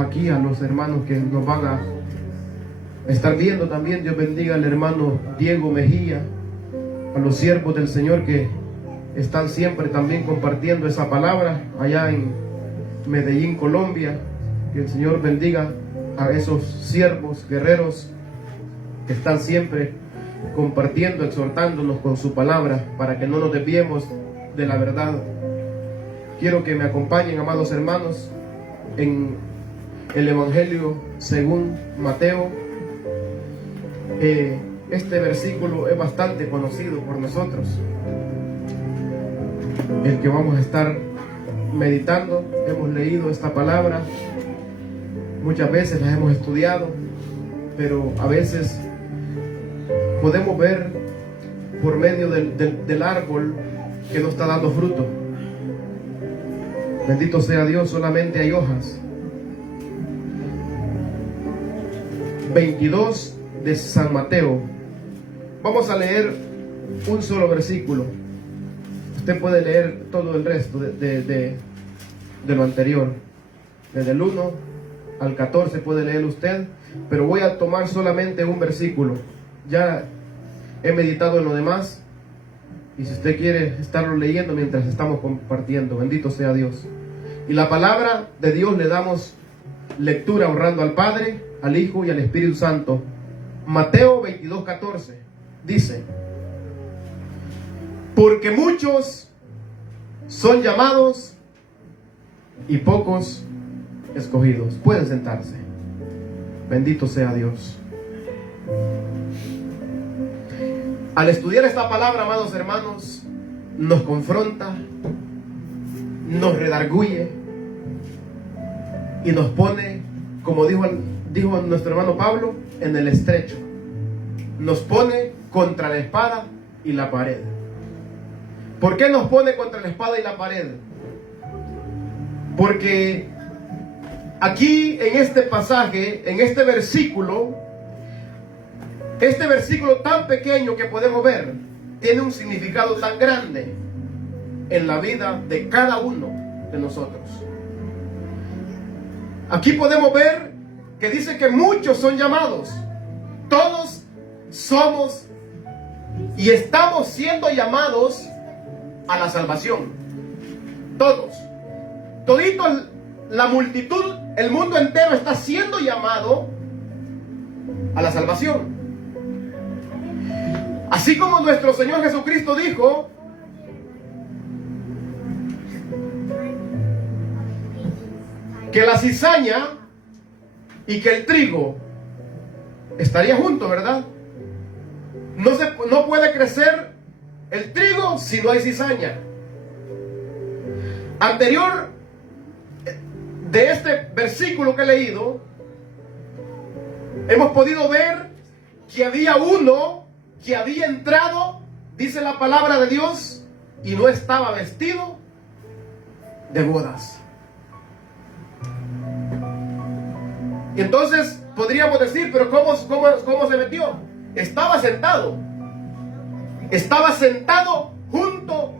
Aquí a los hermanos que nos van a estar viendo también. Dios bendiga al hermano Diego Mejía, a los siervos del Señor que están siempre también compartiendo esa palabra allá en Medellín, Colombia. Que el Señor bendiga a esos siervos, guerreros que están siempre compartiendo, exhortándonos con su palabra para que no nos desviemos de la verdad. Quiero que me acompañen, amados hermanos, en el Evangelio según Mateo. Este versículo es bastante conocido por nosotros, el que vamos a estar meditando. Hemos leído esta palabra muchas veces, la hemos estudiado, pero a veces podemos ver por medio del árbol que no está dando fruto. Bendito sea Dios, solamente hay hojas. 22 de San Mateo. Vamos a leer un solo versículo. Usted puede leer todo el resto de lo anterior. Desde el 1 al 14 puede leer usted, pero voy a tomar solamente un versículo. Ya he meditado en lo demás, y si usted quiere estarlo leyendo mientras estamos compartiendo, bendito sea Dios. Y la palabra de Dios le damos lectura honrando al Padre, al Hijo y al Espíritu Santo. Mateo 22:14 dice: porque muchos son llamados y pocos escogidos. Pueden sentarse. Bendito sea Dios. Al estudiar esta palabra, amados hermanos, nos confronta, nos redarguye y nos pone, como dijo nuestro hermano Pablo, en el estrecho. Nos pone contra la espada y la pared. ¿Por qué nos pone contra la espada y la pared? Porque aquí en este pasaje, en este versículo tan pequeño que podemos ver, tiene un significado tan grande en la vida de cada uno de nosotros. Aquí podemos ver que dice que muchos son llamados. Todos somos y estamos siendo llamados a la salvación. Todos. Todito la multitud, el mundo entero está siendo llamado a la salvación. Así como nuestro Señor Jesucristo dijo que la cizaña y que el trigo estaría juntos, ¿verdad? No puede crecer el trigo si no hay cizaña. Anterior de este versículo que he leído, hemos podido ver que había uno que había entrado, dice la palabra de Dios, y no estaba vestido de bodas. Y entonces podríamos decir, pero ¿cómo se metió? Estaba sentado junto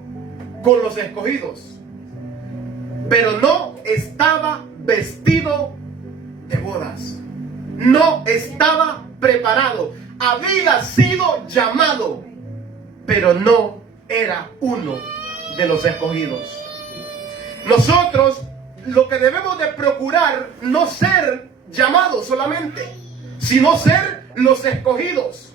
con los escogidos, pero no estaba vestido de bodas. No estaba preparado. Había sido llamado, pero no era uno de los escogidos. Nosotros lo que debemos de procurar, no ser llamados solamente, sino ser los escogidos.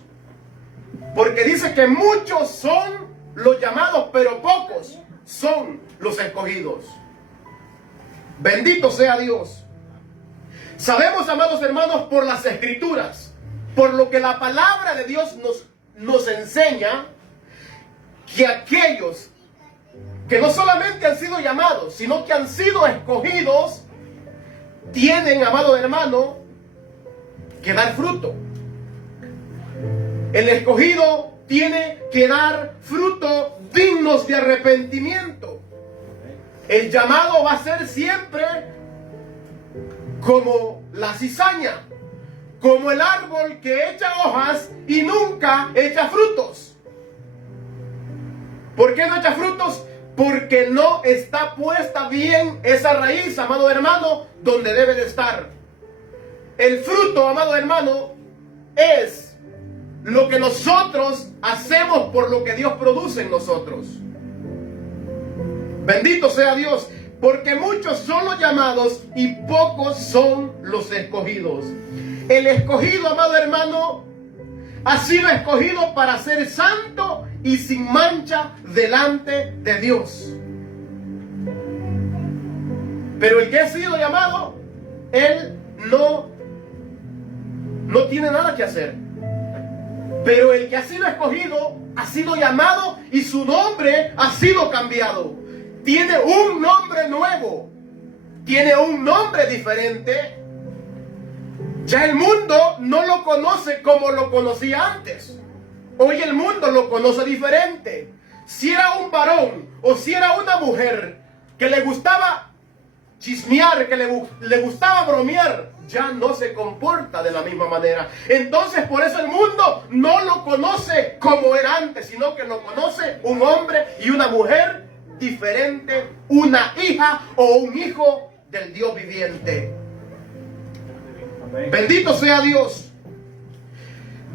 Porque dice que muchos son los llamados, pero pocos son los escogidos. Bendito sea Dios. Sabemos, amados hermanos, por las Escrituras, por lo que la palabra de Dios nos enseña, que aquellos que no solamente han sido llamados, sino que han sido escogidos, tienen, amado hermano, que dar fruto. El escogido tiene que dar fruto dignos de arrepentimiento. El llamado va a ser siempre como la cizaña, como el árbol que echa hojas y nunca echa frutos. ¿Por qué no echa frutos? porque no está puesta bien esa raíz, amado hermano, donde debe de estar. El fruto, amado hermano, es lo que nosotros hacemos por lo que Dios produce en nosotros. Bendito sea Dios, porque muchos son los llamados y pocos son los escogidos. El escogido, amado hermano, ha sido escogido para ser santo y sin mancha delante de Dios. Pero el que ha sido llamado, él no tiene nada que hacer. Pero el que ha sido escogido ha sido llamado y su nombre ha sido cambiado. Tiene un nombre nuevo, tiene un nombre diferente. Ya el mundo no lo conoce como lo conocía antes. Hoy el mundo lo conoce diferente. Si era un varón o si era una mujer que le gustaba chismear, que le gustaba bromear, ya no se comporta de la misma manera. Entonces por eso el mundo no lo conoce como era antes, sino que lo conoce un hombre y una mujer diferente, una hija o un hijo del Dios viviente. Bendito sea Dios,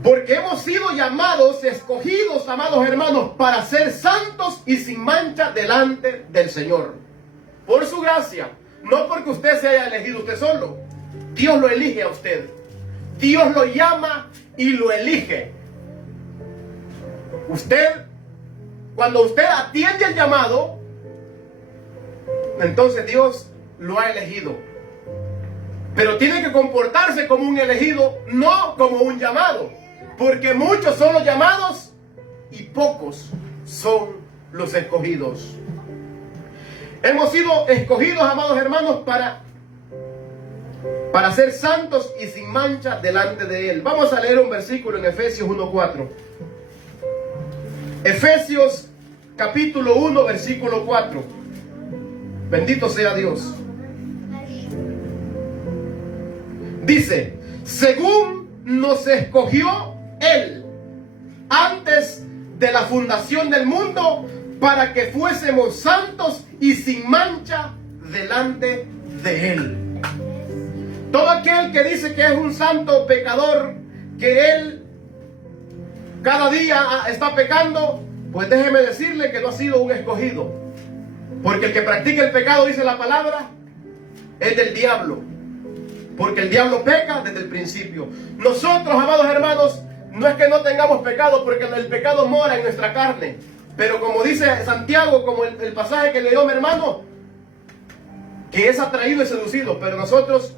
porque hemos sido llamados, escogidos, amados hermanos, para ser santos y sin mancha delante del Señor. Por su gracia, no porque usted se haya elegido usted solo. Dios lo elige a usted. Dios lo llama y lo elige. Usted, cuando usted atiende el llamado, entonces Dios lo ha elegido. Pero tiene que comportarse como un elegido, no como un llamado. Porque muchos son los llamados y pocos son los escogidos. Hemos sido escogidos, amados hermanos, para ser santos y sin mancha delante de Él. Vamos a leer un versículo en Efesios 1:4. Efesios capítulo 1, versículo 4. Bendito sea Dios. Dice, según nos escogió Él antes de la fundación del mundo, para que fuésemos santos y sin mancha delante de Él. Todo aquel que dice que es un santo pecador, que él cada día está pecando, pues déjeme decirle que no ha sido un escogido. Porque el que practica el pecado, dice la palabra, es del diablo. Porque el diablo peca desde el principio. Nosotros, amados hermanos, no es que no tengamos pecado, porque el pecado mora en nuestra carne. Pero como dice Santiago, como el pasaje que le dio mi hermano, que es atraído y seducido. Pero nosotros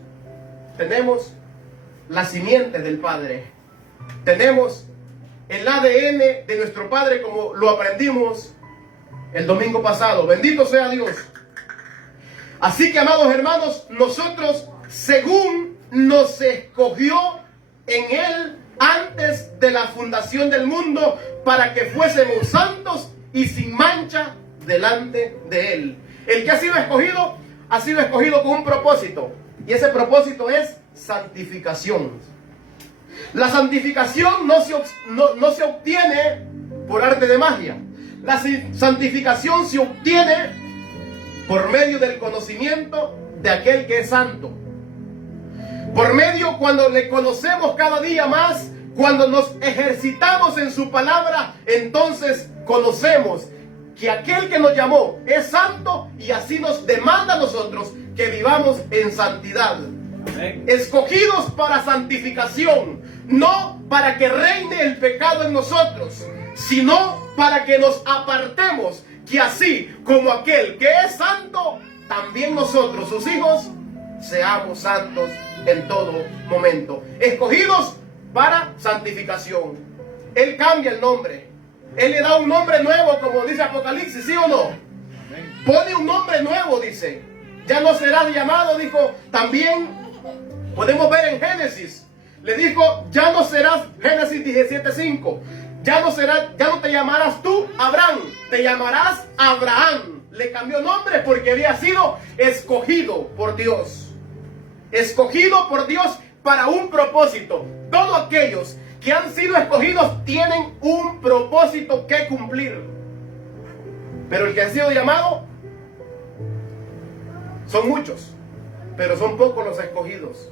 tenemos la simiente del Padre. Tenemos el ADN de nuestro Padre, como lo aprendimos el domingo pasado. Bendito sea Dios. Así que, amados hermanos, nosotros, según nos escogió en Él antes de la fundación del mundo, para que fuésemos santos y sin mancha delante de Él. El que ha sido escogido con un propósito. Y ese propósito es santificación. La santificación no se obtiene por arte de magia. La santificación se obtiene por medio del conocimiento de aquel que es santo. Por medio, cuando le conocemos cada día más, cuando nos ejercitamos en su palabra, entonces conocemos que aquel que nos llamó es santo y así nos demanda a nosotros que vivamos en santidad. Amén. Escogidos para santificación, no para que reine el pecado en nosotros, sino para que nos apartemos, que así como aquel que es santo, también nosotros, sus hijos, seamos santos en todo momento. Escogidos para santificación. Él cambia el nombre. Él le da un nombre nuevo, como dice Apocalipsis, ¿sí o no? Pone un nombre nuevo, dice. Ya no serás llamado, dijo. También podemos ver en Génesis. Le dijo, ya no serás, Génesis 17:5. Ya no te llamarás tú Abraham, te llamarás Abraham. Le cambió nombre porque había sido escogido por Dios. Escogido por Dios para un propósito. Todos aquellos que han sido escogidos tienen un propósito que cumplir. Pero el que ha sido llamado, son muchos, pero son pocos los escogidos.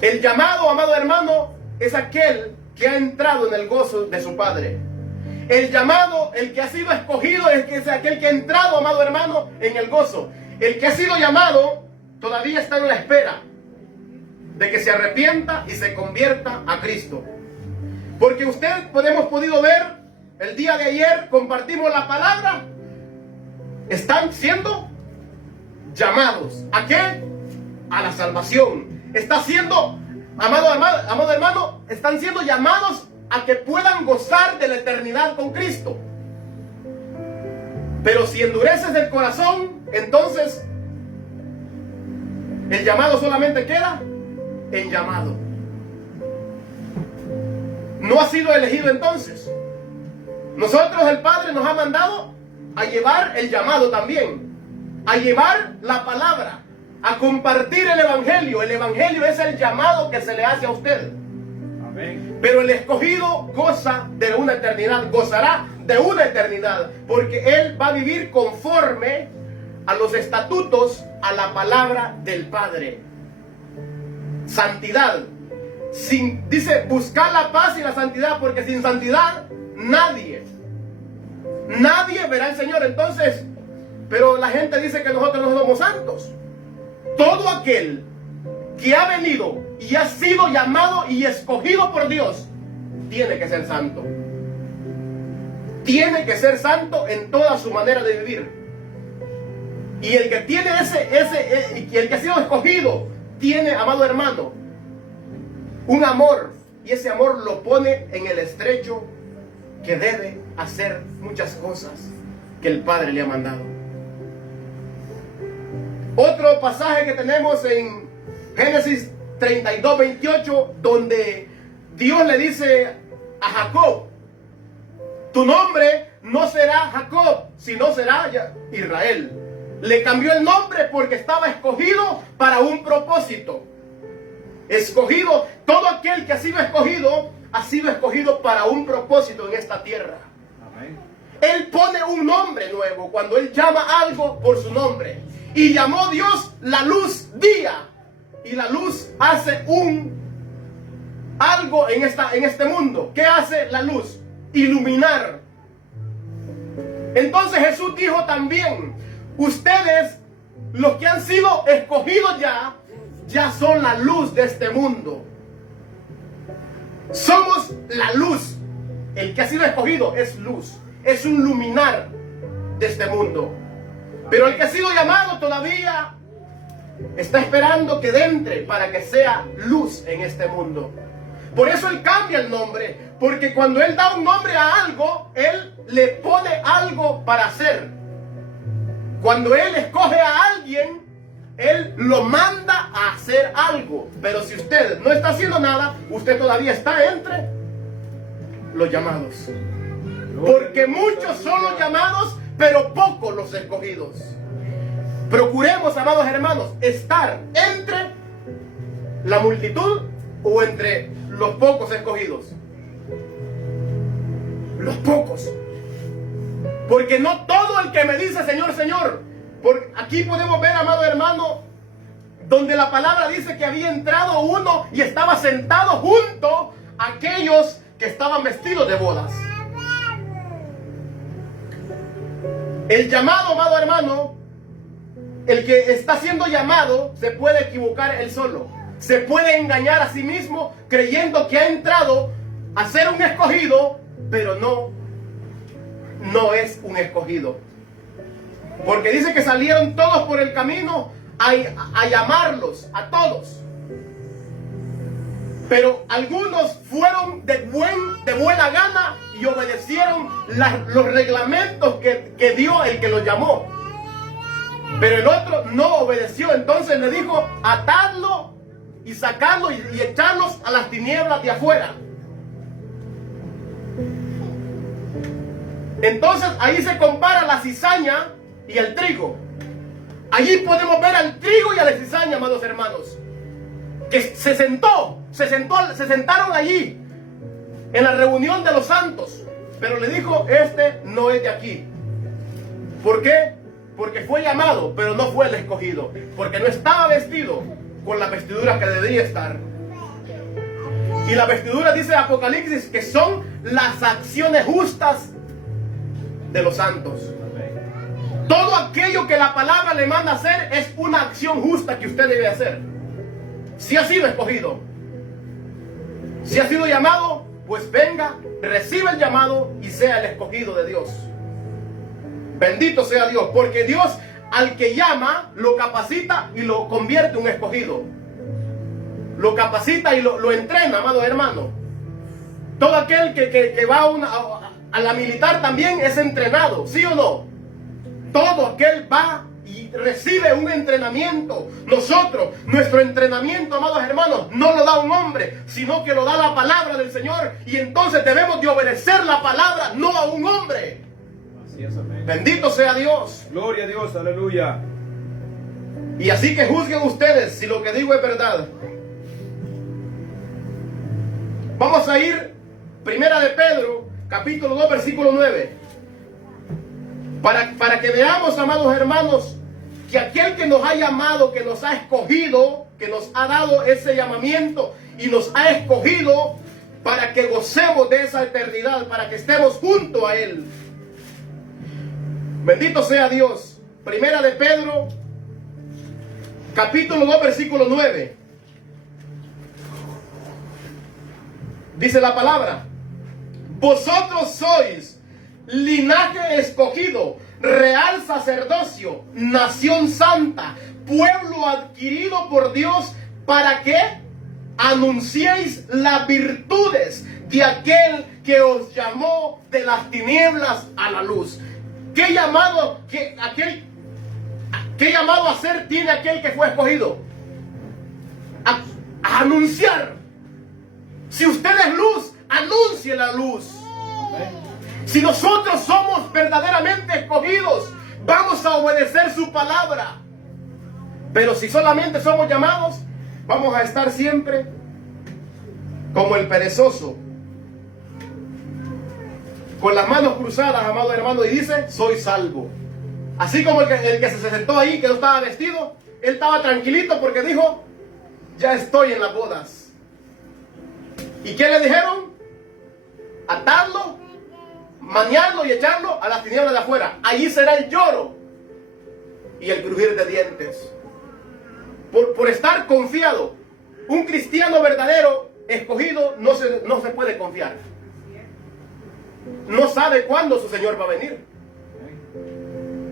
El llamado, amado hermano, es aquel que ha entrado en el gozo de su Padre. El llamado, el que ha sido escogido, es aquel que ha entrado, amado hermano, en el gozo. El que ha sido llamado todavía está en la espera de que se arrepienta y se convierta a Cristo. Porque hemos podido ver el día de ayer, compartimos la palabra, están siendo llamados. ¿A qué? A la salvación. Está siendo, amado hermano, están siendo llamados a que puedan gozar de la eternidad con Cristo. Pero si endureces el corazón, entonces el llamado solamente queda en llamado. No ha sido elegido entonces. Nosotros, el Padre nos ha mandado a llevar el llamado también, a llevar la palabra, a compartir el Evangelio. El Evangelio es el llamado que se le hace a usted. Amén. Pero el escogido goza de una eternidad, gozará de una eternidad, porque él va a vivir conforme a los estatutos, a la palabra del Padre. Santidad. Dice, buscar la paz y la santidad, porque sin santidad nadie verá al Señor. Entonces, pero la gente dice que nosotros no somos santos. Todo aquel que ha venido y ha sido llamado y escogido por Dios tiene que ser santo. Tiene que ser santo en toda su manera de vivir. Y el que tiene el que ha sido escogido tiene, amado hermano, un amor, y ese amor lo pone en el estrecho que debe hacer muchas cosas que el Padre le ha mandado. Otro pasaje que tenemos en Génesis 32, 28, donde Dios le dice a Jacob: tu nombre no será Jacob, sino será Israel. Le cambió el nombre porque estaba escogido para un propósito. Escogido, todo aquel que ha sido escogido para un propósito en esta tierra. Amén. Él pone un nombre nuevo cuando él llama algo por su nombre. Y llamó Dios la luz día. Y la luz hace algo en este mundo. ¿Qué hace la luz? Iluminar. Entonces Jesús dijo también: ustedes, los que han sido escogidos ya son la luz de este mundo. Somos la luz. El que ha sido escogido es luz, es un luminar de este mundo. Pero el que ha sido llamado todavía está esperando que entre para que sea luz en este mundo. Por eso él cambia el nombre, porque cuando él da un nombre a algo, él le pone algo para hacer. Cuando él escoge a alguien, él lo manda a hacer algo. Pero si usted no está haciendo nada, usted todavía está entre los llamados. Porque muchos son los llamados, pero pocos los escogidos. Procuremos, amados hermanos, estar entre la multitud o entre los pocos escogidos. Los pocos. Porque no todo el que me dice Señor, Señor. Porque aquí podemos ver, amado hermano, donde la palabra dice que había entrado uno y estaba sentado junto a aquellos que estaban vestidos de bodas. El llamado, amado hermano, el que está siendo llamado se puede equivocar él solo. Se puede engañar a sí mismo creyendo que ha entrado a ser un escogido, pero no es un escogido. Porque dice que salieron todos por el camino a llamarlos, a todos. Pero algunos fueron de buena gana y obedecieron los reglamentos que dio el que los llamó. Pero el otro no obedeció. Entonces le dijo: atadlo y sacadlo y echarlos a las tinieblas de afuera. Entonces ahí se compara la cizaña y el trigo. Allí podemos ver al trigo y a la cizaña, amados hermanos, que se sentaron allí en la reunión de los santos, pero le dijo: este no es de aquí. ¿Por qué? Porque fue llamado, pero no fue el escogido. Porque no estaba vestido con la vestidura que debía estar. Y la vestidura, dice Apocalipsis, que son las acciones justas de los santos. Todo aquello que la palabra le manda a hacer es una acción justa que usted debe hacer. Si ha sido escogido, si ha sido llamado, pues venga, reciba el llamado y sea el escogido de Dios. Bendito sea Dios, porque Dios al que llama lo capacita y lo convierte en un escogido. Lo capacita y lo entrena, amado hermano. Todo aquel que va a la militar también es entrenado, ¿sí o no? Todo aquel va y recibe un entrenamiento. Nosotros, nuestro entrenamiento, amados hermanos, no lo da un hombre, sino que lo da la palabra del Señor. Y entonces debemos de obedecer la palabra, no a un hombre. Así es, amén. Bendito sea Dios. Gloria a Dios, aleluya. Y así que juzguen ustedes si lo que digo es verdad. Vamos a ir, Primera de Pedro, capítulo 2, versículo 9. Para que veamos, amados hermanos, que aquel que nos ha llamado, que nos ha escogido, que nos ha dado ese llamamiento y nos ha escogido para que gocemos de esa eternidad, para que estemos junto a Él. Bendito sea Dios. Primera de Pedro, capítulo 2, versículo 9. Dice la palabra: vosotros sois linaje escogido, real sacerdocio, nación santa, pueblo adquirido por Dios, para que anunciéis las virtudes de aquel que os llamó de las tinieblas a la luz. ¿Qué llamado a ser tiene aquel que fue escogido? A anunciar. Si usted es luz, anuncie la luz. Si nosotros somos verdaderamente escogidos, vamos a obedecer su palabra. Pero si solamente somos llamados, vamos a estar siempre como el perezoso, con las manos cruzadas, amado hermano, y dice: soy salvo. Así como el que se sentó ahí, que no estaba vestido, él estaba tranquilito porque dijo: ya estoy en las bodas. ¿Y qué le dijeron? Atarlo, maniarlo y echarlo a las tinieblas de afuera. Allí será el lloro y el crujir de dientes. Por estar confiado. Un cristiano verdadero, escogido, no se puede confiar. No sabe cuándo su Señor va a venir.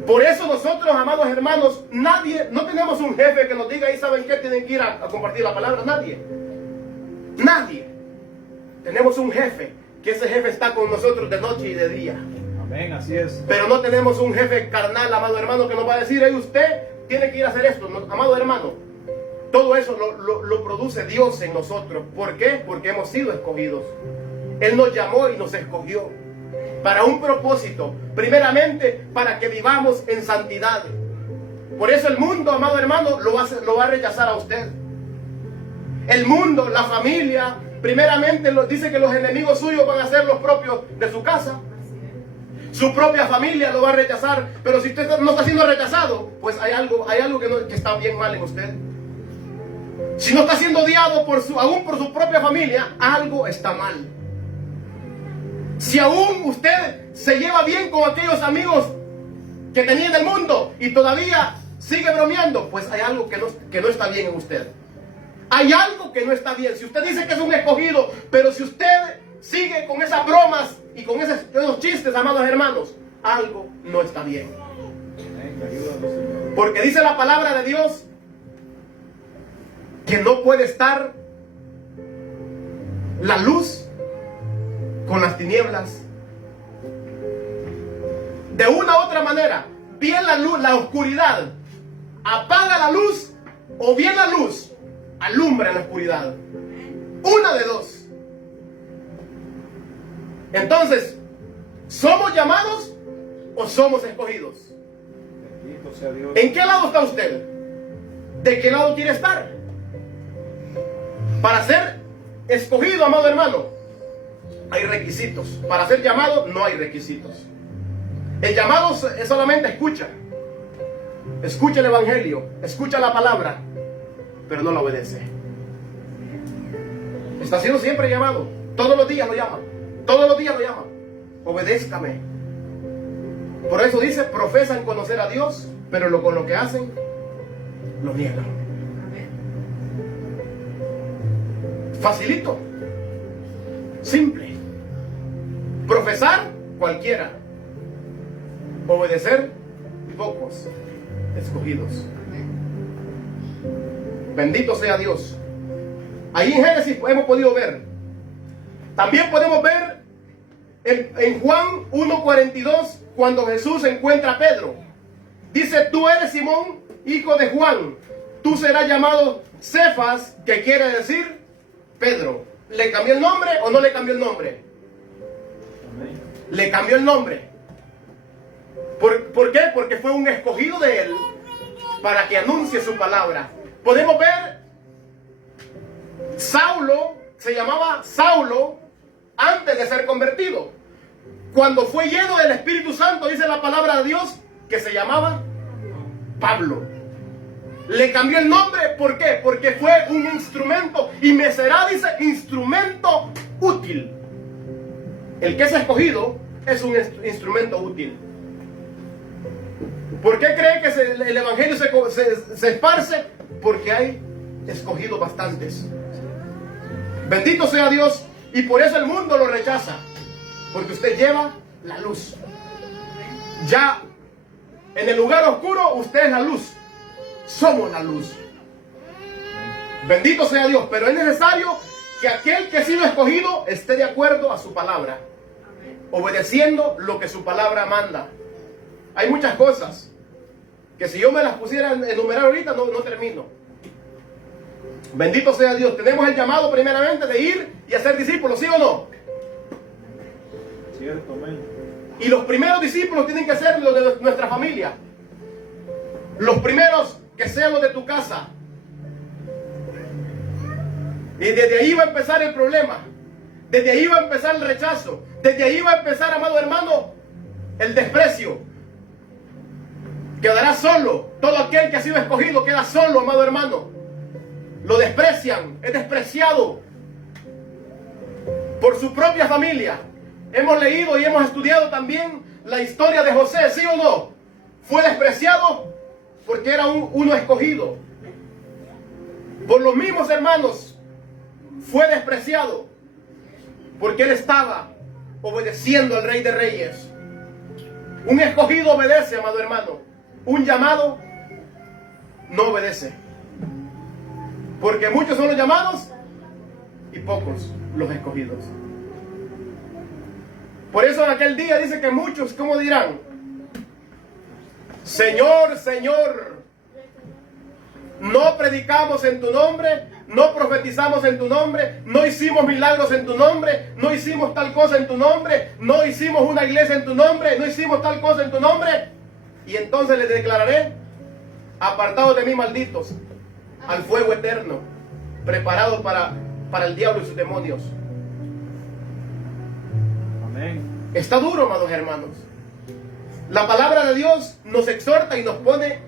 Por eso nosotros, amados hermanos, no tenemos un jefe que nos diga: ¿y saben qué? Tienen que ir a compartir la palabra. Nadie. Tenemos un jefe, que ese jefe está con nosotros de noche y de día. Amén, así es. Pero no tenemos un jefe carnal, amado hermano, que nos va a decir: usted tiene que ir a hacer esto. No, amado hermano, todo eso lo produce Dios en nosotros. ¿Por qué? Porque hemos sido escogidos. Él nos llamó y nos escogió para un propósito, primeramente para que vivamos en santidad. Por eso el mundo, amado hermano, lo va a rechazar a usted. El mundo, la familia, primeramente dice que los enemigos suyos van a ser los propios de su casa. Su propia familia lo va a rechazar. Pero si usted no está siendo rechazado, pues hay algo que está bien mal en usted. Si no está siendo odiado aún por su propia familia, algo está mal. Si aún usted se lleva bien con aquellos amigos que tenía en el mundo y todavía sigue bromeando, pues hay algo que no está bien en usted. Hay algo que no está bien. Si usted dice que es un escogido, pero si usted sigue con esas bromas y con esos chistes, amados hermanos, algo no está bien. Porque dice la palabra de Dios que no puede estar la luz con las tinieblas. De una u otra manera, bien la luz, la oscuridad apaga la luz, o bien la luz alumbra en la oscuridad. Una de dos. Entonces, ¿somos llamados o somos escogidos? Bendito sea Dios. ¿En qué lado está usted? ¿De qué lado quiere estar? Para ser escogido, amado hermano, hay requisitos. Para ser llamado no hay requisitos. El llamado es solamente escucha. Escucha el evangelio, escucha la palabra, pero no la obedece. Está siendo siempre llamado. Todos los días lo llama. Todos los días lo llama. Obedézcame. Por eso dice, profesan conocer a Dios, pero con lo que hacen, lo niegan. Facilito. Simple. Profesar, cualquiera. Obedecer, pocos. Escogidos. Bendito sea Dios. Ahí en Génesis hemos podido ver. También podemos ver en Juan 1:42, cuando Jesús encuentra a Pedro. Dice, tú eres Simón, hijo de Juan. Tú serás llamado Cefas, que quiere decir Pedro. ¿Le cambió el nombre o no le cambió el nombre? Amén. Le cambió el nombre. ¿Por qué? Porque fue un escogido de él para que anuncie su palabra. Podemos ver, Saulo se llamaba Saulo antes de ser convertido. Cuando fue lleno del Espíritu Santo, dice la palabra de Dios, que se llamaba Pablo. Le cambió el nombre, ¿por qué? Porque fue un instrumento, y me será, dice, instrumento útil. El que es escogido es un instrumento útil. ¿Por qué cree que el evangelio se esparce? Porque hay escogidos bastantes. Bendito sea Dios. Y por eso el mundo lo rechaza. Porque usted lleva la luz. Ya en el lugar oscuro usted es la luz. Somos la luz. Bendito sea Dios. Pero es necesario que aquel que ha sido escogido esté de acuerdo a su palabra, obedeciendo lo que su palabra manda. Hay muchas cosas que si yo me las pusiera a enumerar ahorita no termino. Bendito sea Dios. Tenemos el llamado primeramente de ir y hacer discípulos, ¿sí o no? Cierto, amén. Y los primeros discípulos tienen que ser los de nuestra familia. Los primeros que sean los de tu casa. Y desde ahí va a empezar el problema. Desde ahí va a empezar el rechazo. Desde ahí va a empezar, amado hermano, el desprecio. Quedará solo. Todo aquel que ha sido escogido queda solo, amado hermano. Lo desprecian, es despreciado por su propia familia. Hemos leído y hemos estudiado también la historia de José, ¿sí o no? Fue despreciado porque era uno escogido. Por los mismos hermanos, fue despreciado porque él estaba obedeciendo al Rey de Reyes. Un escogido obedece, amado hermano. Un llamado no obedece. Porque muchos son los llamados y pocos los escogidos. Por eso en aquel día dice que muchos, ¿cómo dirán? Señor, Señor, no predicamos en tu nombre, no profetizamos en tu nombre, no hicimos milagros en tu nombre, no hicimos tal cosa en tu nombre, no hicimos una iglesia en tu nombre, no hicimos tal cosa en tu nombre. Y entonces les declararé, apartados de mí, malditos, al fuego eterno, preparado para el diablo y sus demonios. Amén. Está duro, amados hermanos. La palabra de Dios nos exhorta y nos pone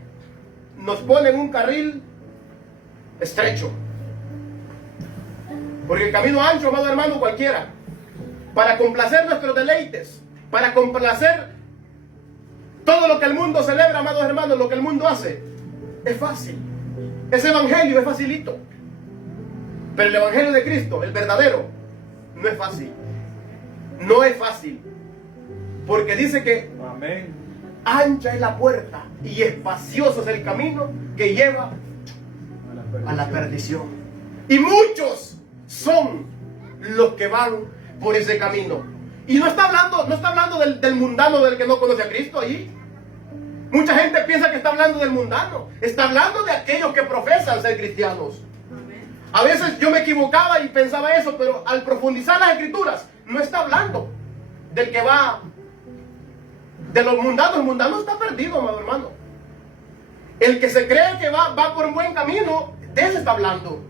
en un carril estrecho. Porque el camino ancho, amado hermano, cualquiera, para complacer nuestros deleites, para complacer todo lo que el mundo celebra, amados hermanos, lo que el mundo hace, es fácil. Ese evangelio es facilito. Pero el evangelio de Cristo, el verdadero, no es fácil. No es fácil. Porque dice que Amén. ancha es la puerta y espacioso es el camino que lleva a la perdición. Y muchos son los que van por ese camino. Y no está hablando del mundano, del que no conoce a Cristo allí. Mucha gente piensa que está hablando del mundano. Está hablando de aquellos que profesan ser cristianos. A veces yo me equivocaba y pensaba eso, pero al profundizar las escrituras, no está hablando del que va, de los mundanos. El mundano está perdido, amado hermano. El que se cree que va por un buen camino, de eso está hablando.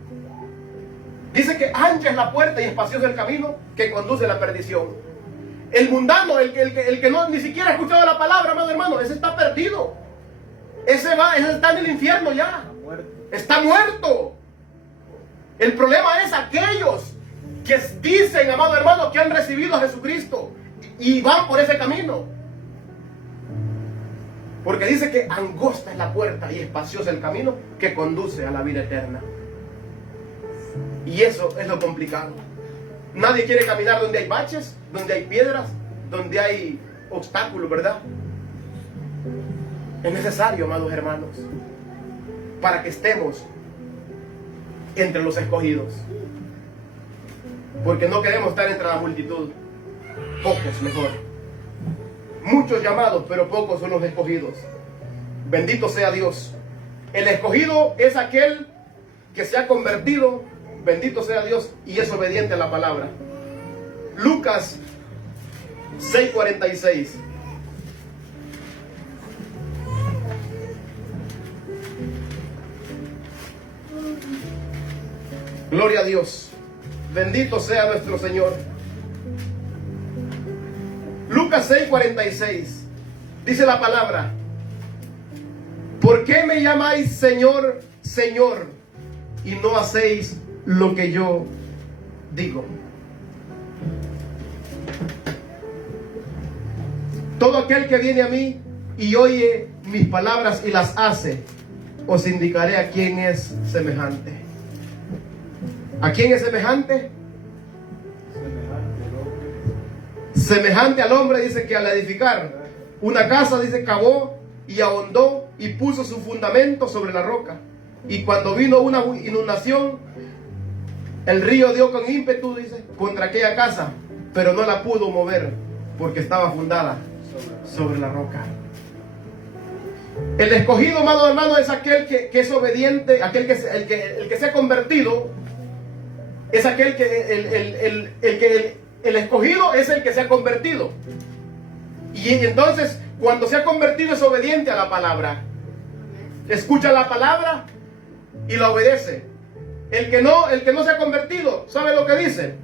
Dice que ancha es la puerta y espacioso el camino que conduce a la perdición. El mundano, el que no, ni siquiera ha escuchado la palabra, amado hermano, ese está perdido. Ese está en el infierno ya. Está muerto. El problema es aquellos que dicen, amado hermano, que han recibido a Jesucristo y van por ese camino. Porque dice que angosta es la puerta y espacioso el camino que conduce a la vida eterna. Y eso es lo complicado. Nadie quiere caminar donde hay baches, donde hay piedras, donde hay obstáculos, ¿verdad? Es necesario, amados hermanos, para que estemos entre los escogidos. Porque no queremos estar entre la multitud. Pocos mejor. Muchos llamados, pero pocos son los escogidos. Bendito sea Dios. El escogido es aquel que se ha convertido, bendito sea Dios, y es obediente a la palabra. Lucas 6:46. Gloria a Dios. Bendito sea nuestro Señor. Lucas 6:46. Dice la palabra: ¿por qué me llamáis Señor, Señor, y no hacéis lo que yo digo? Todo aquel que viene a mí y oye mis palabras y las hace, os indicaré a quién es semejante. ¿A quién es semejante? Semejante al hombre, dice, que al edificar una casa, dice, cavó y ahondó y puso su fundamento sobre la roca. Y cuando vino una inundación, el río dio con ímpetu, dice, contra aquella casa, pero no la pudo mover porque estaba fundada sobre la roca. El escogido, amado hermano, es aquel que es obediente, aquel el que se ha convertido, es aquel que el escogido es el que se ha convertido. Y entonces, cuando se ha convertido, es obediente a la palabra. Escucha la palabra y la obedece. El que no se ha convertido, ¿sabe lo que dice?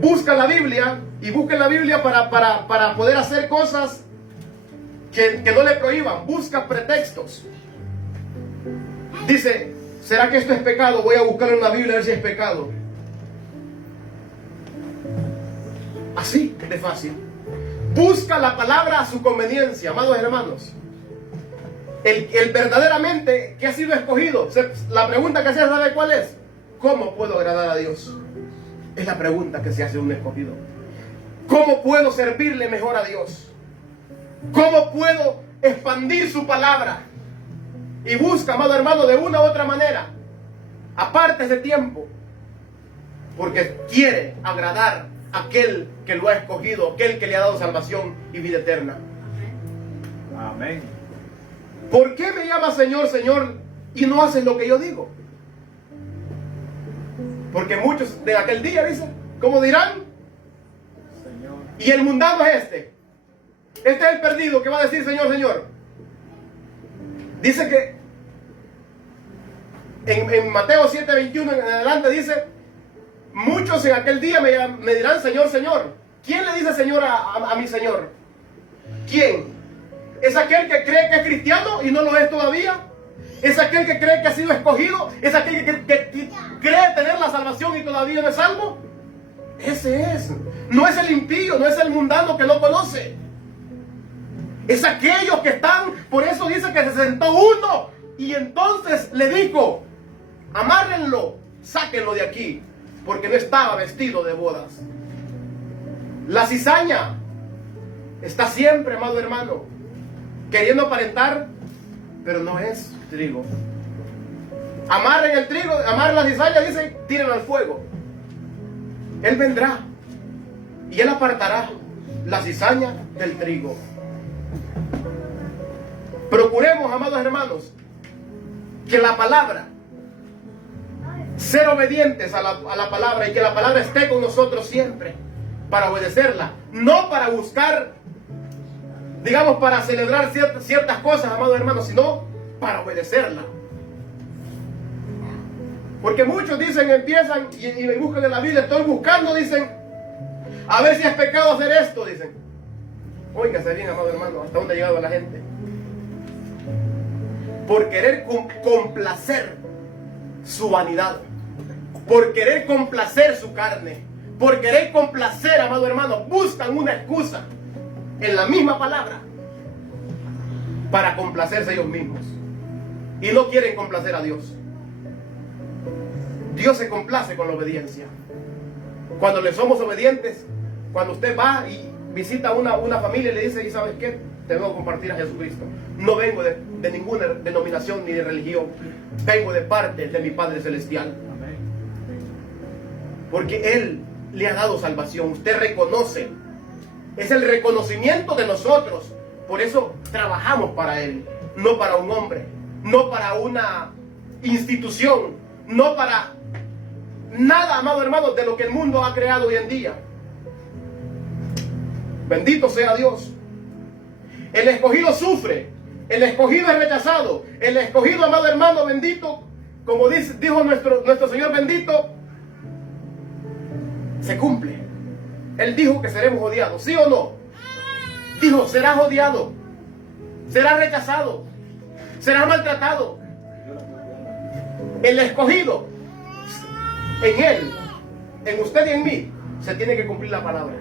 Busca la Biblia y busca la Biblia para poder hacer cosas que no le prohíban. Busca pretextos. Dice: ¿será que esto es pecado? Voy a buscar en la Biblia a ver si es pecado. Así de fácil. Busca la palabra a su conveniencia, amados hermanos. El verdaderamente que ha sido escogido, la pregunta que se hace, ¿sabe cuál es? ¿Cómo puedo agradar a Dios? Es la pregunta que se hace un escogido. ¿Cómo puedo servirle mejor a Dios? ¿Cómo puedo expandir su palabra? Y busca, amado hermano, de una u otra manera, aparte ese tiempo, porque quiere agradar a aquel que lo ha escogido, aquel que le ha dado salvación y vida eterna. Amén. ¿Por qué me llamas Señor, Señor, y no haces lo que yo digo? Porque muchos de aquel día dicen, ¿cómo dirán? Señor. Y el mundano es este. Este es el perdido que va a decir Señor, Señor. Dice que en Mateo 7:21 en adelante dice: muchos en aquel día me dirán Señor, Señor. ¿Quién le dice Señor a mi Señor? ¿Quién? ¿Es aquel que cree que es cristiano y no lo es todavía? ¿Es aquel que cree que ha sido escogido? ¿Es aquel que cree tener la salvación y todavía no es salvo? Ese es. No es el impío, no es el mundano que no conoce. Es aquellos que están, por eso dice que se sentó uno y entonces le dijo: amárrenlo, sáquenlo de aquí, porque no estaba vestido de bodas. La cizaña está siempre, amado hermano, queriendo aparentar, pero no es trigo. Amarren el trigo, amarren la cizaña, dice, tírenlo al fuego. Él vendrá y Él apartará la cizaña del trigo. Procuremos, amados hermanos, que la palabra, ser obedientes a la palabra, y que la palabra esté con nosotros siempre para obedecerla, no para buscar, digamos, para celebrar ciertas cosas, amados hermanos, sino para obedecerla. Porque muchos dicen, empiezan y buscan en la Biblia, estoy buscando, dicen, A ver si es pecado hacer esto, dicen. Óigase bien, amado hermano, hasta dónde ha llegado la gente. Por querer complacer su vanidad, por querer complacer su carne, por querer complacer, amado hermano, buscan una excusa en la misma palabra para complacerse ellos mismos. Y no quieren complacer a Dios. Dios se complace con la obediencia. Cuando le somos obedientes, cuando usted va y visita una familia y le dice, ¿y sabes qué? Te vengo a compartir a Jesucristo. No vengo de ninguna denominación ni de religión. Vengo de parte de mi Padre Celestial. Porque Él le ha dado salvación. Usted reconoce. Es el reconocimiento de nosotros. Por eso trabajamos para Él. No para un hombre. No para una institución. No para nada, amado hermano, de lo que el mundo ha creado hoy en día. Bendito sea Dios. El escogido sufre. El escogido es rechazado. El escogido, amado hermano, bendito, como dijo nuestro Señor bendito, se cumple. Él dijo que seremos odiados, ¿sí o no? Dijo, serás odiado, serás rechazado, serás maltratado. El escogido, en él, en usted y en mí, se tiene que cumplir la palabra.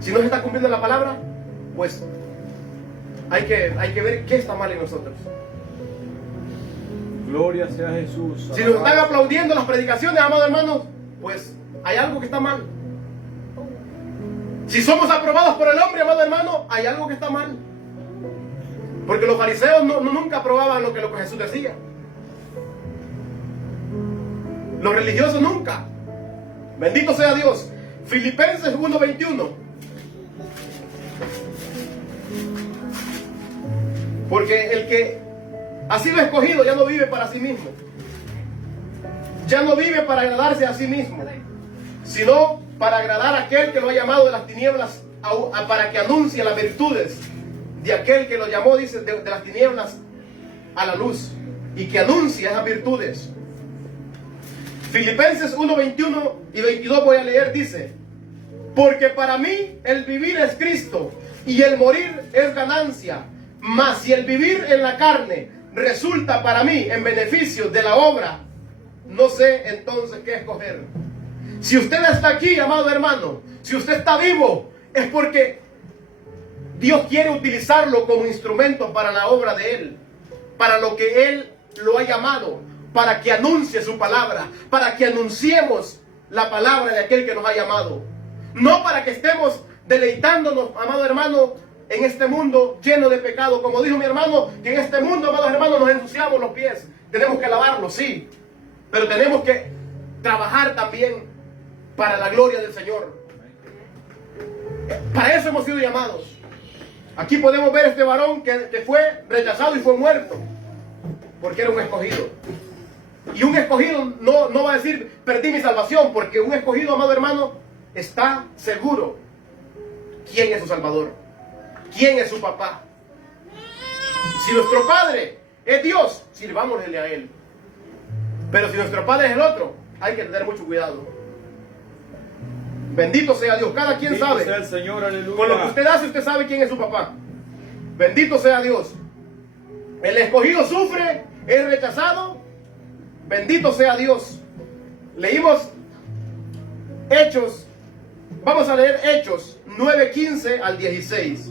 Si no se está cumpliendo la palabra, pues hay que ver qué está mal en nosotros. Gloria sea Jesús. Si nos están aplaudiendo las predicaciones, amados hermanos, pues hay algo que está mal. Si somos aprobados por el hombre, amado hermano, hay algo que está mal. Porque los fariseos nunca aprobaban lo que Jesús decía. Los religiosos nunca. Bendito sea Dios. Filipenses 1:21. Porque el que ha sido escogido ya no vive para sí mismo. Ya no vive para agradarse a sí mismo, sino para agradar a aquel que lo ha llamado de las tinieblas para que anuncie las virtudes de aquel que lo llamó, dice, de las tinieblas a la luz, y que anuncia esas virtudes. Filipenses 1:21 y 22 voy a leer, dice: porque para mí el vivir es Cristo y el morir es ganancia. Mas si el vivir en la carne resulta para mí en beneficio de la obra, no sé entonces qué escoger. Si usted está aquí, amado hermano, si usted está vivo, es porque Dios quiere utilizarlo como instrumento para la obra de Él, para lo que Él lo ha llamado, para que anuncie su palabra, para que anunciemos la palabra de aquel que nos ha llamado. No para que estemos deleitándonos, amado hermano, en este mundo lleno de pecado. Como dijo mi hermano, que en este mundo, amados hermanos, nos ensuciamos los pies. Tenemos que lavarlos, sí, pero tenemos que trabajar también para la gloria del Señor. Para eso hemos sido llamados. Aquí podemos ver este varón que fue rechazado y fue muerto porque era un escogido. Y un escogido no va a decir perdí mi salvación, porque un escogido, amado hermano, está seguro quién es su Salvador, quién es su papá. Si nuestro Padre es Dios, sirvámosle a Él. Pero si nuestro Padre es el otro, hay que tener mucho cuidado. Bendito sea Dios. Cada quien Bendito sabe. sea el Señor, aleluya. Con lo que usted hace, usted sabe quién es su papá. Bendito sea Dios. El escogido sufre, es rechazado. Bendito sea Dios. Leímos Hechos. Vamos a leer Hechos 9:15 al 16.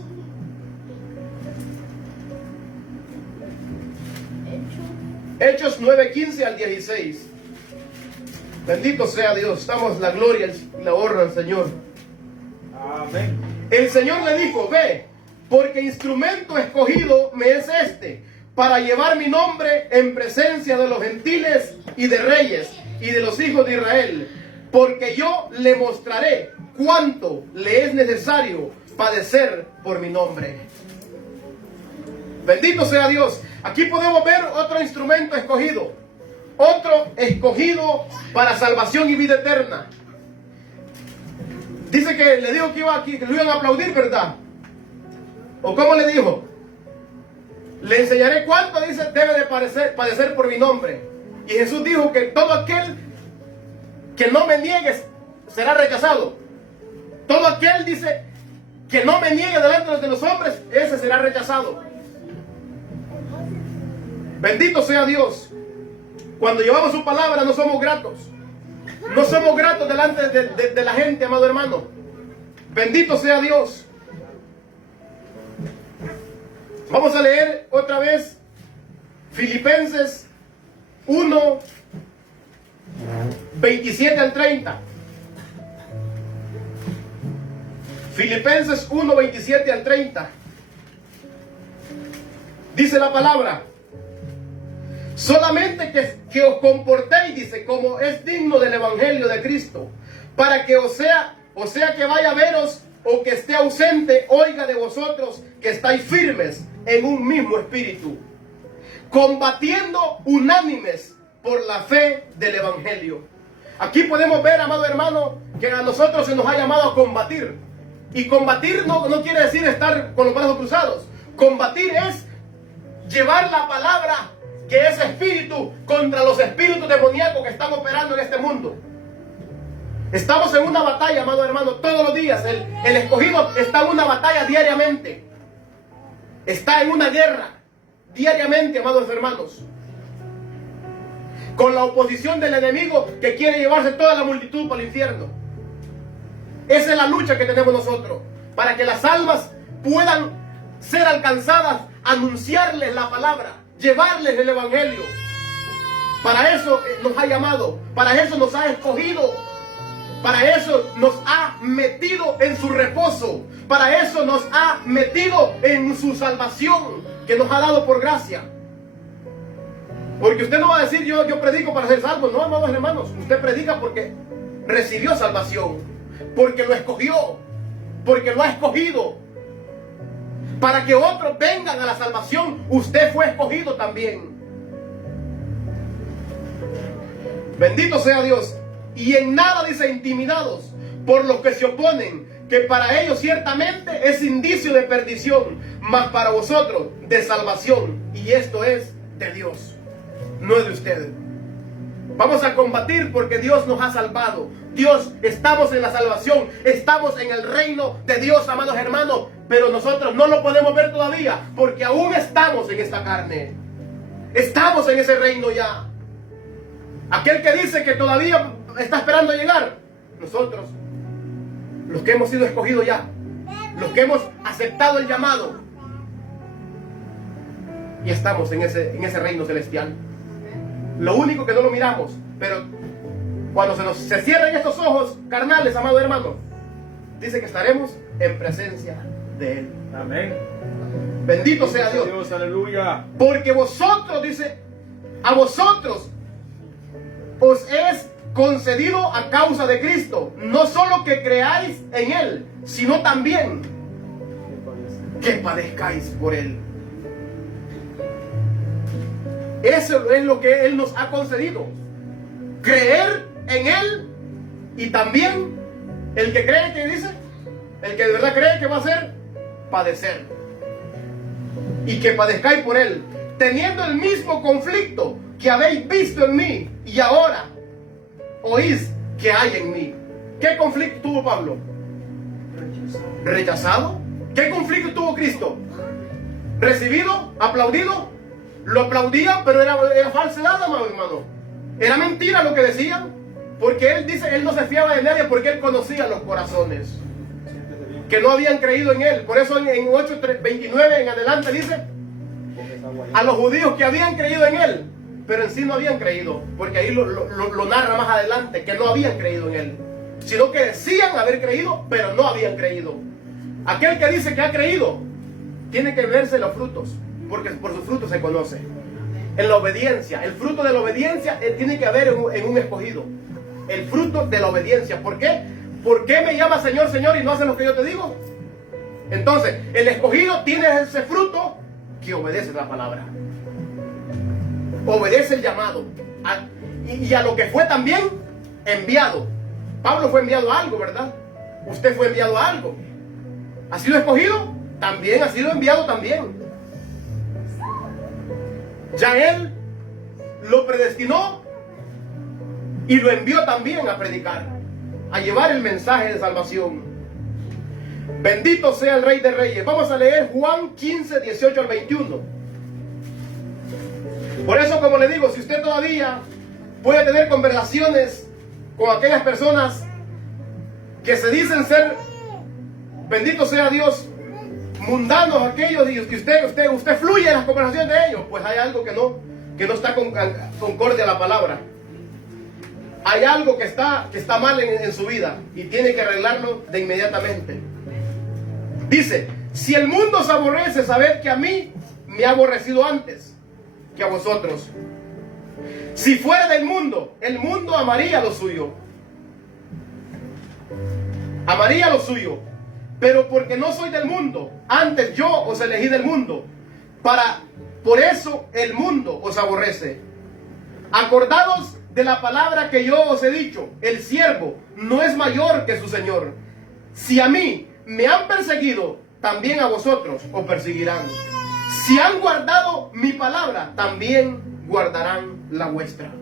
Hechos 9:15 al 16. Bendito sea Dios. Damos la gloria y la honra al Señor. Amén. El Señor le dijo: ve, porque instrumento escogido me es este, para llevar mi nombre en presencia de los gentiles y de reyes y de los hijos de Israel, porque yo le mostraré cuánto le es necesario padecer por mi nombre. Bendito sea Dios. Aquí podemos ver otro instrumento escogido, otro escogido para salvación y vida eterna. Dice que le dijo que lo iban a aplaudir, ¿verdad? ¿O cómo le dijo? Le enseñaré cuánto, dice, debe de padecer por mi nombre. Y Jesús dijo que todo aquel que no me niegue será rechazado. Todo aquel, dice, que no me niegue delante de los hombres, ese será rechazado. Bendito sea Dios. Cuando llevamos su palabra no somos gratos. No somos gratos delante de la gente, amado hermano. Bendito sea Dios. Vamos a leer otra vez Filipenses 1, 27 al 30. Filipenses 1, 27 al 30. Dice la palabra: solamente que os comportéis, dice, como es digno del evangelio de Cristo, para que o sea que vaya a veros o que esté ausente, oiga de vosotros que estáis firmes en un mismo espíritu, combatiendo unánimes por la fe del evangelio. Aquí podemos ver, amado hermano, que a nosotros se nos ha llamado a combatir. Y combatir no quiere decir estar con los brazos cruzados. Combatir es llevar la palabra, que es espíritu, contra los espíritus demoníacos que están operando en este mundo. Estamos en una batalla, amado hermano, todos los días. El escogido está en una batalla diariamente. Está en una guerra diariamente, amados hermanos, con la oposición del enemigo que quiere llevarse toda la multitud para el infierno. Esa es la lucha que tenemos nosotros, para que las almas puedan ser alcanzadas, anunciarles la palabra, llevarles el evangelio. Para eso nos ha llamado, para eso nos ha escogido, para eso nos ha metido en su reposo, para eso nos ha metido en su salvación que nos ha dado por gracia. Porque usted no va a decir yo predico para ser salvo. No, amados hermanos, usted predica porque recibió salvación, porque lo escogió, porque lo ha escogido. Para que otros vengan a la salvación, usted fue escogido también. Bendito sea Dios. Y en nada, dice, intimidados por los que se oponen, que para ellos ciertamente es indicio de perdición, mas para vosotros de salvación. Y esto es de Dios, no es de ustedes. Vamos a combatir porque Dios nos ha salvado. Dios, estamos en la salvación, estamos en el reino de Dios, amados hermanos, pero nosotros no lo podemos ver todavía porque aún estamos en esta carne. Estamos en ese reino ya. Aquel que dice que todavía está esperando llegar, nosotros, los que hemos sido escogidos ya, los que hemos aceptado el llamado, y estamos en ese reino celestial. Lo único que no lo miramos, pero cuando se cierren estos ojos carnales, amado hermano, dice que estaremos en presencia de Él. Amén. Bendito sea Dios. Dios, aleluya. Porque vosotros, dice, a vosotros os es concedido a causa de Cristo, no solo que creáis en Él, sino también que padezcáis por Él. Eso es lo que Él nos ha concedido. Creer en Él, y también el que cree, que dice, el que de verdad cree que va a ser, padecer. Y que padezcáis por Él, teniendo el mismo conflicto que habéis visto en mí y ahora oís que hay en mí. ¿Qué conflicto tuvo Pablo? ¿Rechazado? ¿Qué conflicto tuvo Cristo? ¿Recibido? ¿Aplaudido? Lo aplaudían, pero era falsedad, amado hermano. Era mentira lo que decían. Porque Él dice, Él no se fiaba de nadie porque Él conocía los corazones que no habían creído en Él. Por eso en 8:29 en adelante dice, a los judíos que habían creído en Él, pero en sí no habían creído, porque ahí lo narra más adelante, que no habían creído en Él, sino que decían haber creído, pero no habían creído. Aquel que dice que ha creído, tiene que verse los frutos, porque por sus frutos se conoce. En la obediencia, el fruto de la obediencia tiene que haber en un escogido. El fruto de la obediencia. ¿Por qué? ¿Por qué me llamas Señor, Señor y no haces lo que yo te digo? Entonces, el escogido tiene ese fruto que obedece la palabra. Obedece el llamado. Y a lo que fue también enviado. Pablo fue enviado a algo, ¿verdad? Usted fue enviado a algo. ¿Ha sido escogido? También ha sido enviado también. Ya Él lo predestinó y lo envió también a predicar, a llevar el mensaje de salvación. Bendito sea el Rey de Reyes. Vamos a leer Juan 15, 18 al 21. Por eso, como le digo, si usted todavía puede tener conversaciones con aquellas personas que se dicen ser, bendito sea Dios, mundanos aquellos, y que usted fluye en las conversaciones de ellos, pues hay algo que no está concorde a la palabra. Hay algo que está mal en su vida y tiene que arreglarlo de inmediatamente. Dice, si el mundo os aborrece, sabed que a mí me ha aborrecido antes que a vosotros. Si fuera del mundo, el mundo amaría lo suyo. Amaría lo suyo. Pero porque no soy del mundo, antes yo os elegí del mundo. Por eso el mundo os aborrece. Acordados de la palabra que yo os he dicho, el siervo no es mayor que su señor. Si a mí me han perseguido, también a vosotros os perseguirán. Si han guardado mi palabra, también guardarán la vuestra.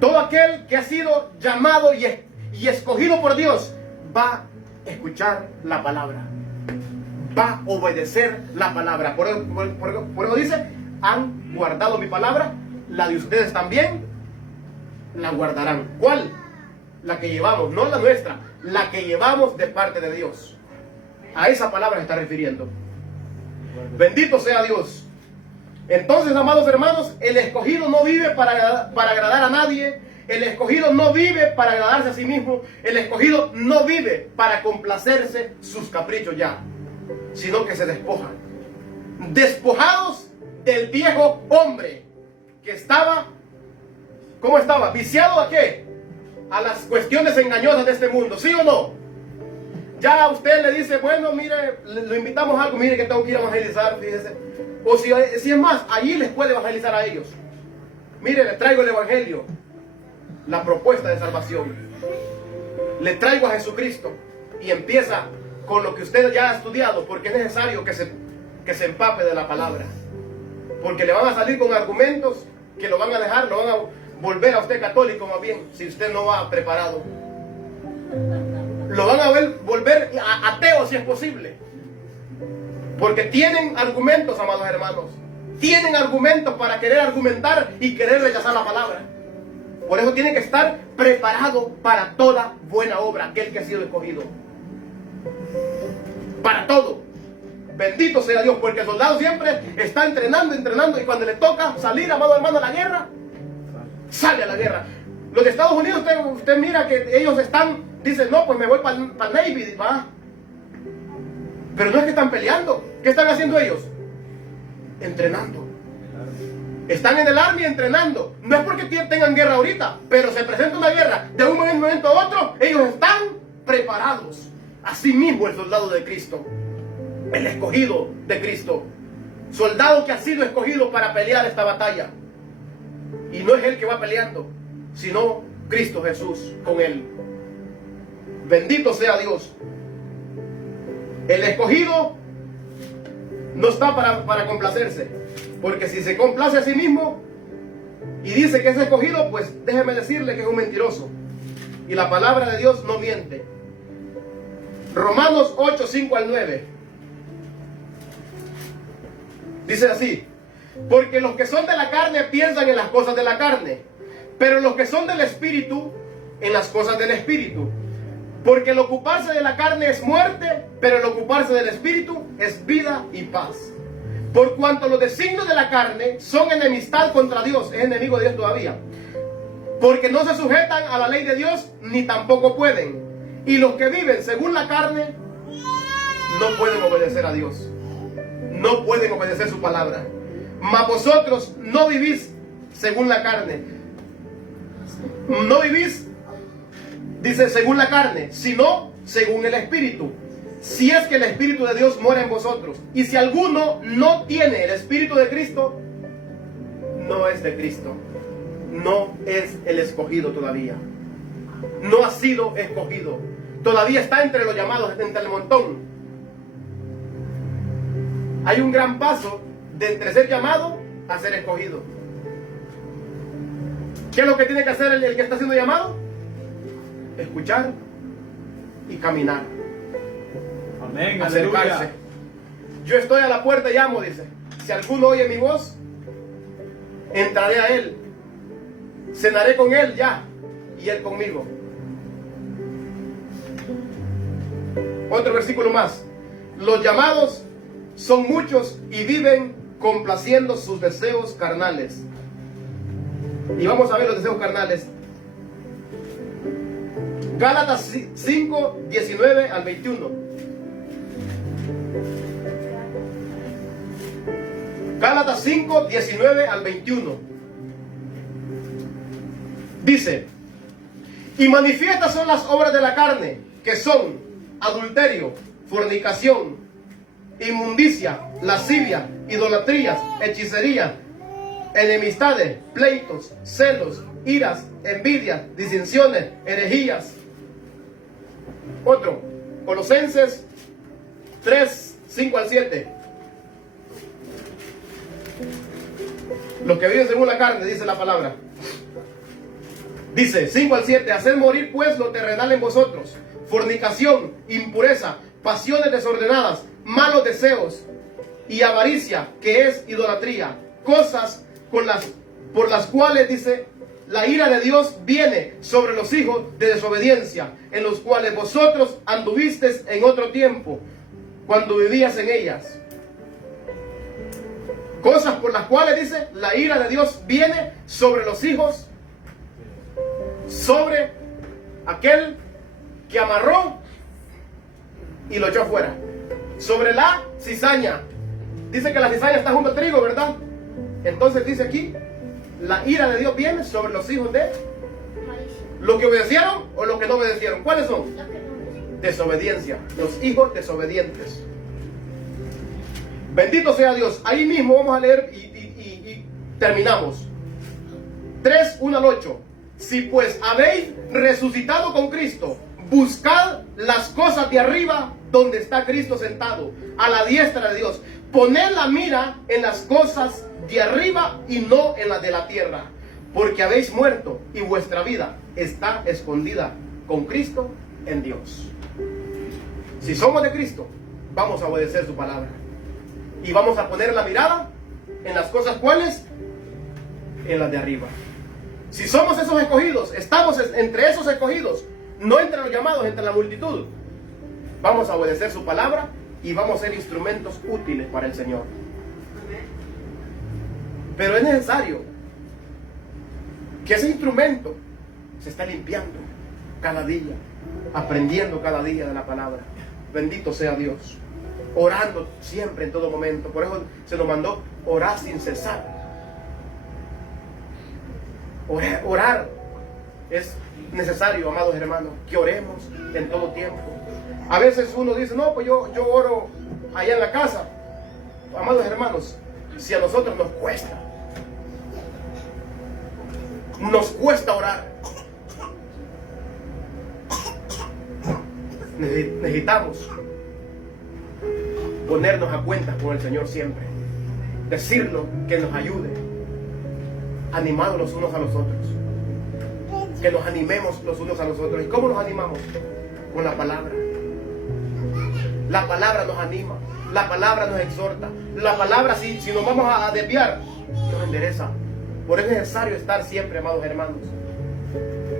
Todo aquel que ha sido llamado y escogido por Dios va a escuchar la palabra, va a obedecer la palabra. Por eso dice, han guardado mi palabra, la de ustedes también la guardarán. ¿Cuál? La que llevamos, no la nuestra, la que llevamos de parte de Dios. A esa palabra se está refiriendo. Bendito sea Dios. Entonces, amados hermanos, el escogido no vive para agradar a nadie. El escogido no vive para agradarse a sí mismo. El escogido no vive para complacerse sus caprichos ya, sino que se despojan. Despojados del viejo hombre que estaba, ¿cómo estaba? ¿Viciado a qué? A las cuestiones engañosas de este mundo, ¿sí o no? Ya usted le dice, bueno, mire, lo invitamos a algo, mire que tengo que ir a evangelizar, fíjese. O si es más, allí les puede evangelizar a ellos. Mire, le traigo el evangelio, la propuesta de salvación. Le traigo a Jesucristo y empieza con lo que usted ya ha estudiado, porque es necesario que se empape de la palabra. Porque le van a salir con argumentos que lo van a dejar, lo van a volver a usted católico más bien, si usted no va preparado. Lo van a volver ateo si es posible. Porque tienen argumentos, amados hermanos. Tienen argumentos para querer argumentar y querer rechazar la palabra. Por eso tiene que estar preparado para toda buena obra, aquel que ha sido escogido. Para todo. Bendito sea Dios, porque el soldado siempre está entrenando, y cuando le toca salir, amado hermano, a la guerra, sale a la guerra. Los de Estados Unidos, usted mira que ellos dicen, no, pues me voy para el Navy, va. Pero no es que están peleando. ¿Qué están haciendo ellos? Entrenando. Están en el Army entrenando. No es porque tengan guerra ahorita, pero se presenta una guerra de un momento a otro, ellos están preparados. Así mismo el soldado de Cristo, el escogido de Cristo, soldado que ha sido escogido para pelear esta batalla. Y no es él que va peleando, sino Cristo Jesús con él. Bendito sea Dios. El escogido no está para complacerse, porque si se complace a sí mismo y dice que es escogido, pues déjeme decirle que es un mentiroso. Y la palabra de Dios no miente. Romanos 8, 5 al 9. Dice así: porque los que son de la carne piensan en las cosas de la carne, pero los que son del Espíritu, en las cosas del Espíritu. Porque el ocuparse de la carne es muerte, pero el ocuparse del Espíritu es vida y paz. Por cuanto los designios de la carne son enemistad contra Dios, es enemigo de Dios todavía. Porque no se sujetan a la ley de Dios, ni tampoco pueden. Y los que viven según la carne, no pueden obedecer a Dios. No pueden obedecer su palabra. Mas vosotros no vivís según la carne. No vivís, dice, según la carne, sino según el Espíritu. Si es que el Espíritu de Dios mora en vosotros. Y si alguno no tiene el Espíritu de Cristo, no es de Cristo. No es el escogido todavía. No ha sido escogido. Todavía está entre los llamados, entre el montón. Hay un gran paso de entre ser llamado a ser escogido. ¿Qué es lo que tiene que hacer el que está siendo llamado? Escuchar y caminar. Amén. acercarse. Aleluya. Yo estoy a la puerta y llamo, dice. Si alguno oye mi voz, entraré a él, cenaré con él ya, y él conmigo. Otro versículo más. Los llamados son muchos y viven complaciendo sus deseos carnales. Y vamos a ver los deseos carnales. Gálatas 5, 19 al 21. Gálatas 5, 19 al 21. Dice: y manifiestas son las obras de la carne, que son adulterio, fornicación, inmundicia, lascivia, idolatrías, hechicería, enemistades, pleitos, celos, iras, envidias, disensiones, herejías. Otro, Colosenses 3, 5 al 7. Los que viven según la carne, dice la palabra. Dice 5 al 7: haced morir pues lo terrenal en vosotros: fornicación, impureza, pasiones desordenadas, malos deseos y avaricia, que es idolatría, cosas por las cuales, dice, la ira de Dios viene sobre los hijos de desobediencia, en los cuales vosotros anduvisteis en otro tiempo, cuando vivías en ellas. Cosas por las cuales, dice, la ira de Dios viene sobre los hijos, sobre aquel que amarró y lo echó afuera, sobre la cizaña. Dice que la cizaña está junto al trigo, ¿verdad? Entonces dice aquí, la ira de Dios viene sobre los hijos de los que obedecieron o los que no obedecieron. ¿Cuáles son? Desobediencia, los hijos desobedientes. Bendito sea Dios. Ahí mismo vamos a leer y terminamos. 3, 1 al 8. Si pues habéis resucitado con Cristo, buscad las cosas de arriba, donde está Cristo sentado a la diestra de Dios. Poned la mira en las cosas de arriba y no en las de la tierra, porque habéis muerto y vuestra vida está escondida con Cristo en Dios. Si somos de Cristo, vamos a obedecer su palabra y vamos a poner la mirada en las cosas, ¿cuáles? En las de arriba. Si somos esos escogidos, estamos entre esos escogidos, no entre los llamados, entre la multitud, vamos a obedecer su palabra y vamos a ser instrumentos útiles para el Señor. Pero es necesario que ese instrumento se esté limpiando cada día, aprendiendo cada día de la palabra. Bendito sea Dios. Orando siempre, en todo momento. Por eso se nos mandó orar sin cesar. Orar es necesario, amados hermanos, que oremos en todo tiempo. A veces uno dice, no, pues yo oro allá en la casa. Amados hermanos, si a nosotros nos cuesta orar, necesitamos ponernos a cuentas con el Señor siempre, decirlo, que nos ayude, animados los unos a los otros, que nos animemos los unos a los otros. ¿Y cómo nos animamos? Con la palabra. La palabra nos anima, la palabra nos exhorta, la palabra, si nos vamos a desviar, nos endereza. Por eso es necesario estar siempre, amados hermanos,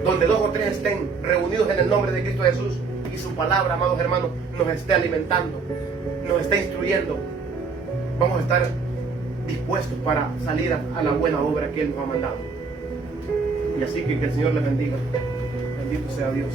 donde 2 o 3 estén reunidos en el nombre de Cristo Jesús, y su palabra, amados hermanos, nos esté alimentando, nos esté instruyendo. Vamos a estar dispuestos para salir a la buena obra que Él nos ha mandado. Y así que el Señor les bendiga. Bendito sea Dios.